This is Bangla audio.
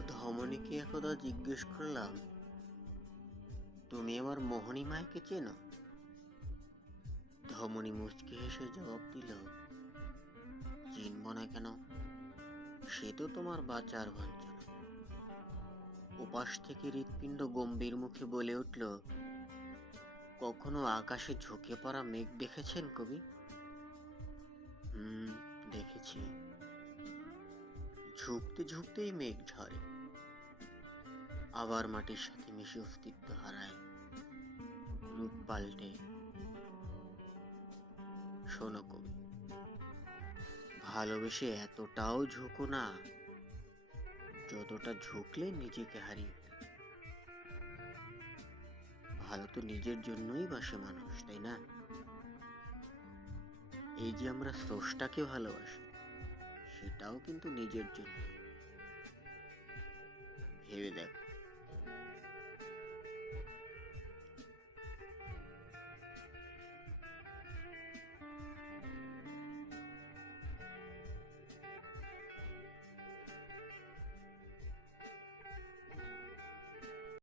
ধমনীকে একদা জিজ্ঞেস করলাম, তুমি আমার মোহনী মায়কে চেনো? ধমনী মুচকি হেসে জবাব দিল, চিনব না কেন, সে তো তোমার বাঁচার বাঞ্ছনা। উপাস থেকে হৃৎপিণ্ড গম্ভীর মুখে বলে উঠল, কখনো আকাশে ঝুঁকে পড়া মেঘ দেখেছেন কবি? হুম, দেখেছি। ঝুঁকতে ঝুঁকতেই মেঘ ঝরে। আবার মাটির সাথে মিশে অস্তিত্ব হারায় রূপ পাল্টে। শোনো কবি, ভালোবেসে এতটাও ঝুঁকো না, যতটা ঝুঁকলে নিজেকে হারিয়ে। ভালো তো নিজের জন্যই বাসে মানুষ, তাই না? এই যে আমরা স্রষ্টাকে ভালোবাসি সেটাও কিন্তু নিজের জন্য। ভেবে দেখো।